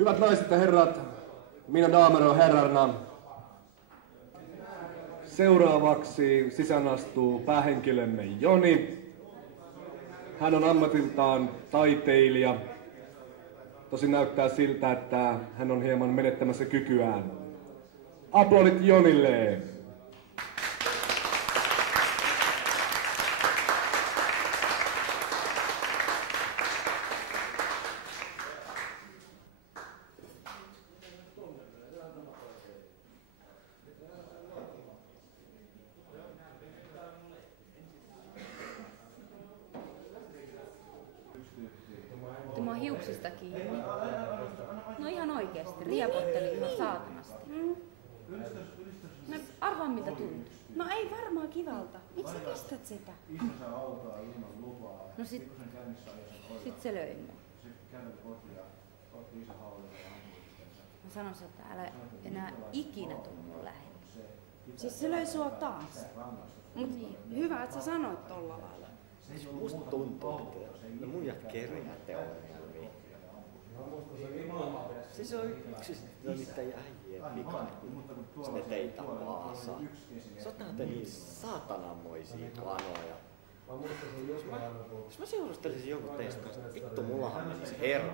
Hyvät naiset ja herrat, mina damer och herrarna. Seuraavaksi sisään astuu päähenkilömme Joni. Hän on ammatiltaan taiteilija. Tosin näyttää siltä, että hän on hieman menettämässä kykyään. Aplodit Jonille! Mä oon hiuksista kiinni. No ihan oikeesti, riepotteli ihan saatanasti. No arvaa miltä tuntuu. No ei varmaan kivalta. Miksi sä kestät sitä? No sit se löi mua. Mä sanoisin, että älä enää ikinä tuu mun lähelle. Siis se löi sua taas. Mut hyvä, että sä sanoit tolla lailla. Musta tuntuu, että mun kerää teoriaa. Se on yksi niitä äijien vika, kun ne teitä Vaasaan. Sotaan te niin saatanamoisia vanoja. Jos mä seurustelisin jonkun teistä kanssa, vittu mullahan menisi hermo.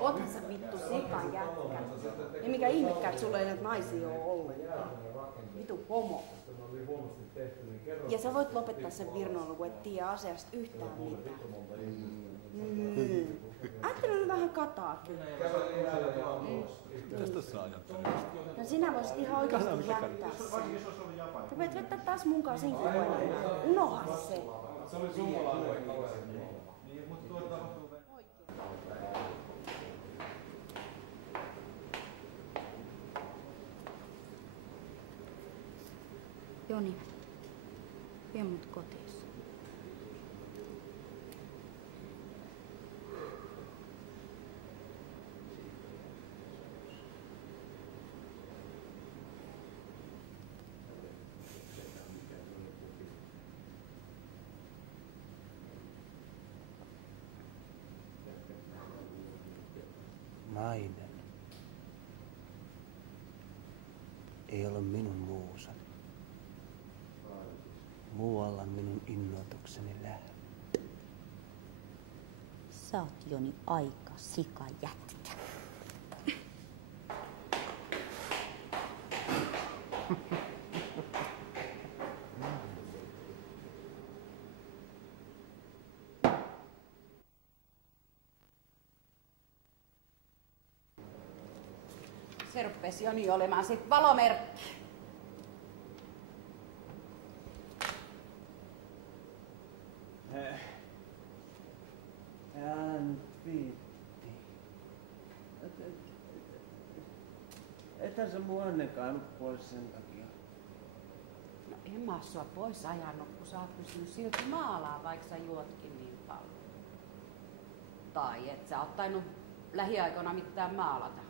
Oothan sä vittu sekan jätkä. Ja mikä ihmekään, että sulla ei näitä naisia oo ollenkaan. Vitu homo. Ja sä voit lopettaa sen virnoilun, kun et tiedä asiasta yhtään mitään. Ajattelin nyt vähän kataakin. Mitäs tossa ajattelet? No sinä voisit ihan oikeesti jättää sen. Rupeat vetää taas munkaan senkin koelämään. Unoha se. Joni, vie mut kotiin. Nainen ei ole minun muusani. Muualla minun innoitukseni lähtee. Sä oot Joni aika sikajätkä. Se rupesi Joni olemaan sit valomerkki. Hän viitti. Ethän sä mua ainakaan pois sen takia. No en mä oo sua pois ajanut, kun sä oot pystynyt silti maalaa, vaikka sä juotkin niin paljon. Tai et sä oot tainnut lähiaikoina mitään maalata.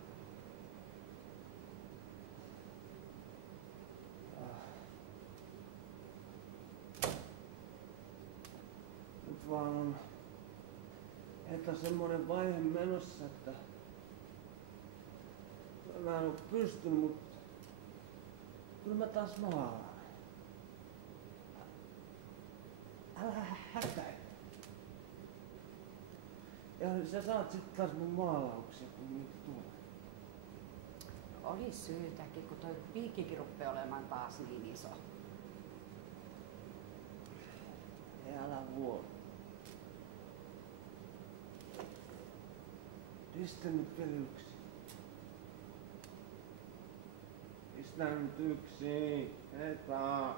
Nyt vaan on että semmoinen vaihe menossa, että mä en oo pystynyt, mutta kyllä mä taas maalaan. Älä hätäile. Ja sä saat sit taas mun maalauksia, kun niitä tulee. Olis syytäkin, kun toi piikkikin ruppee olemaan taas niin iso. Ei älä huoli. Pistä nyt vielä yksi. Pistä nyt yksi. Heitä.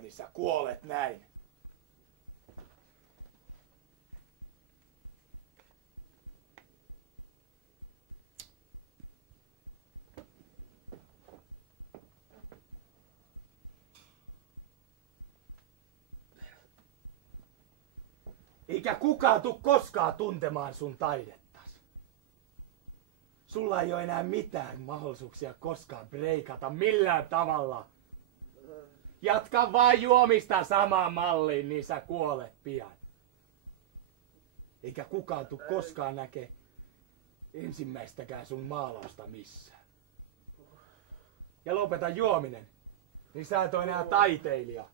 niin sä kuolet näin. Eikä kukaan tuu koskaan tuntemaan sun taidettas. Sulla ei ole enää mitään mahdollisuuksia koskaan breikata millään tavalla. Jatka vaan juomista samaan malliin, niin sä kuolet pian. Eikä kukaan tuu koskaan näkee ensimmäistäkään sun maalausta missään. Ja lopeta juominen, niin sä et ole enää taiteilija.